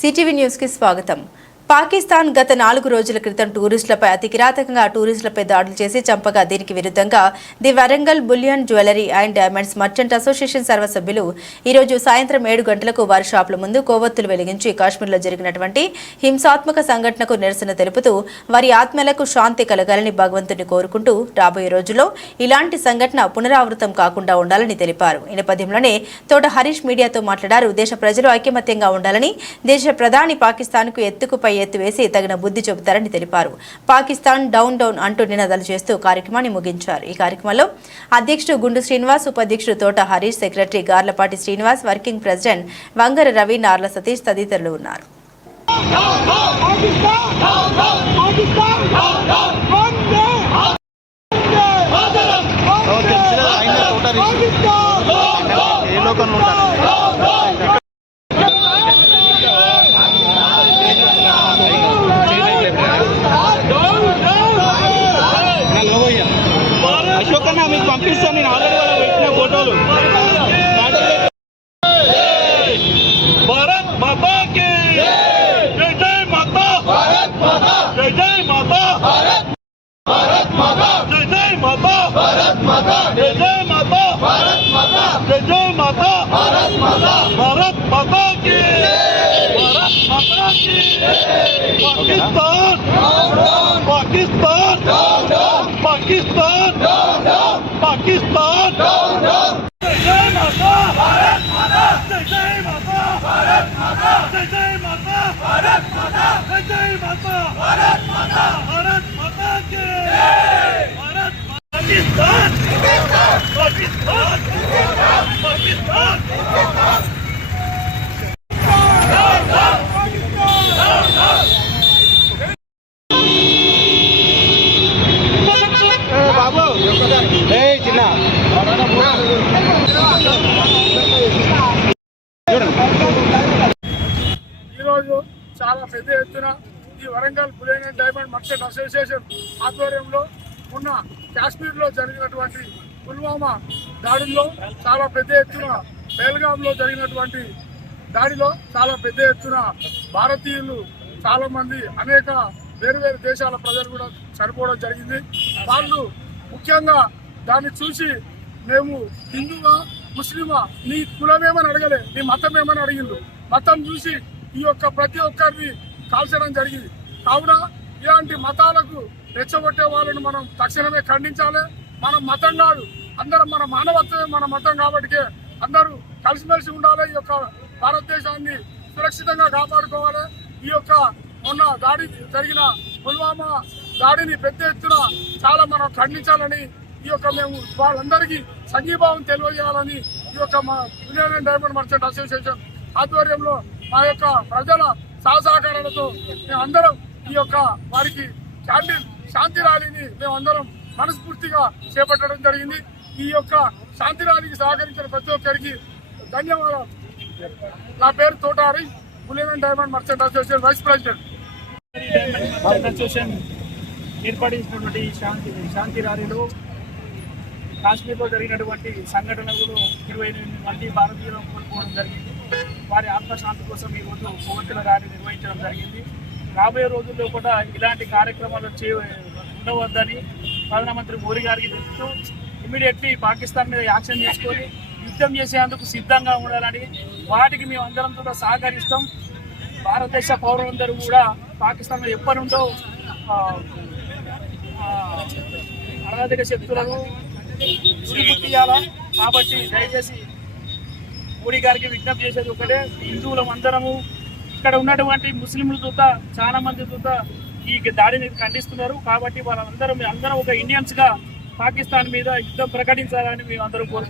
CTV news కి స్వాగతం. పాకిస్తాన్ గత 4 రోజుల క్రితం టూరిస్టులపై అతి కిరాతకంగా టూరిస్టులపై దాడులు చేసి చంపగా దీనికి విరుద్ధంగా the Warangal bullion jewellery and diamonds merchant association సర్వసభ్యులు ఈ రోజు సాయంత్రం 7 గంటలకు వారి షాపుల ముందు కొవ్వొత్తులు వెలిగించి కాశ్మీర్లో జరిగినటువంటి హింసాత్మక సంఘటనకు నిరసన తెలుపుతూ వారి ఆత్మలకు శాంతి కలగాలని భగవంతుని కోరుకుంటూ రాబోయే రోజుల్లో ఇలాంటి సంఘటన పునరావృతం కాకుండా ఉండాలని తెలిపారు. ఈ నేపథ్యంలోనే తోట హరీష్ మీడియాతో మాట్లాడారు. దేశ ప్రజలు ఐకమత్యంగా ఉండాలని, దేశ ప్రధాని పాకిస్తాన్కు ఎత్తుకుపై ఎత్తు వేసి తగిన బుద్ధి చెబుతారని తెలిపారు. పాకిస్తాన్ డౌన్ డౌన్ అంటూ నినాదాలు చేస్తూ కార్యక్రమాన్ని ముగించారు. ఈ కార్యక్రమంలో అధ్యక్షుడు గుండు శ్రీనివాస్, ఉపాధ్యక్షుడు తోట Harish, secretary Garlapati Srinivas, working president Vangara Ravi, Narla Satish తదితరులు ఉన్నారు. అశోకన్న మీకు పంపిస్తాను, నేను ఆల్రెడీ వాళ్ళకి పెట్టిన ఫోటోలు. భారత్ మాతా కి జై జై మాతా, భారత్ మాతా జై జై మాతా, భారత్ మాతా జై జై మాతా, భారత్ మాతా జై జై మాతా, భారత్ మాతా జై జై మాతా, భారత్ మాతా, భారత్ మాతా కి భారత్ మాతా కి. పాకిస్తాన్ పాకిస్తాన్ పాకిస్తాన్ పాకిస్తాన్ జై జై మాతా, భారత్ మాతా జై జై మాతా, భారత్ మాతా జై జై మాతా, భారత్ మాతా జై జై మాతా, భారత్ మాతా, భారత్ మాతా కి భారత్. పాకిస్తాన్ పాకిస్తాన్ పాకిస్తాన్ ఈరోజు చాలా పెద్ద ఎత్తున ఈ Warangal bullion and diamond merchant association ఆధ్వర్యంలో ఉన్న కాశ్మీర్లో జరిగినటువంటి పుల్వామా దాడుల్లో చాలా పెద్ద ఎత్తున, బెల్గాంలో జరిగినటువంటి దాడిలో చాలా పెద్ద ఎత్తున భారతీయులు చాలా మంది, అనేక వేరు వేరు దేశాల ప్రజలు కూడా చనిపోవడం జరిగింది. వాళ్ళు ముఖ్యంగా దాన్ని చూసి మేము హిందువా ముస్లిమా, నీ కులమేమని అడగలే, నీ మతం ఏమని అడిగిండు. మతం చూసి ఈ యొక్క ప్రతి ఒక్కరిని కాల్చడం జరిగింది. కావున ఇలాంటి మతాలకు రెచ్చగొట్టే వాళ్ళని మనం తక్షణమే ఖండించాలి. మనం మతం కాదు, అందరం మన మానవత్వమే మన మతం కాబట్టి అందరూ కలిసిమెలిసి ఉండాలి. ఈ యొక్క భారతదేశాన్ని సురక్షితంగా కాపాడుకోవాలి. ఈ యొక్క మొన్న దాడి జరిగిన పుల్వామా దాడిని పెద్ద ఎత్తున చాలా మనం ఖండించాలని, ఈ యొక్క మేము వాళ్ళందరికీ సంఘీభావం తెలియజేయాలని ఈ యొక్క మా bullion and diamond merchant association ఆధ్వర్యంలో మా యొక్క ప్రజల సహసహకారాలతో మేమందరం ఈ యొక్క వారికి శాంతి ర్యాలీని మేమందరం మనస్ఫూర్తిగా చేపట్టడం జరిగింది. ఈ యొక్క శాంతి ర్యాలీకి సహకరించిన ప్రతి ఒక్కరికి ధన్యవాదాలు. నా పేరు Thota Harish, bullion and diamond merchant association vice president. Association ఏర్పడినటువంటి శాంతి ర్యాలీలో కాశ్మీర్లో జరిగినటువంటి సంఘటనలు 28 మంది భారతీయులు కోల్పోవడం జరిగింది. వారి ఆత్మశాంతి కోసం ఈరోజు కొవ్వొత్తుల ర్యాలీ నిర్వహించడం జరిగింది. రాబోయే రోజుల్లో కూడా ఇలాంటి కార్యక్రమాలు ఉండవద్దని ప్రధానమంత్రి మోడీ గారికి చెప్తూ ఇమీడియట్లీ పాకిస్తాన్ మీద యాక్షన్ తీసుకొని యుద్ధం చేసేందుకు సిద్ధంగా ఉండాలని, వాటికి మేము అందరం కూడా సహకరిస్తాం. భారతదేశ పౌరులందరూ కూడా పాకిస్తాన్లో ఎప్పటి నుండో అరాజక శక్తులను తీయాలా. కాబట్టి దయచేసి మోడీ గారికి విజ్ఞప్తి చేసేది ఒకటే, హిందువులం అందరము, ఇక్కడ ఉన్నటువంటి ముస్లింలు చూద్దా చాలా మంది చూద్దా ఈ దాడిని ఖండిస్తున్నారు. కాబట్టి వాళ్ళందరం ఒక ఇండియన్స్ గా పాకిస్తాన్ మీద యుద్ధం ప్రకటించాలని మేము అందరూ కోరుకుంటున్నాం.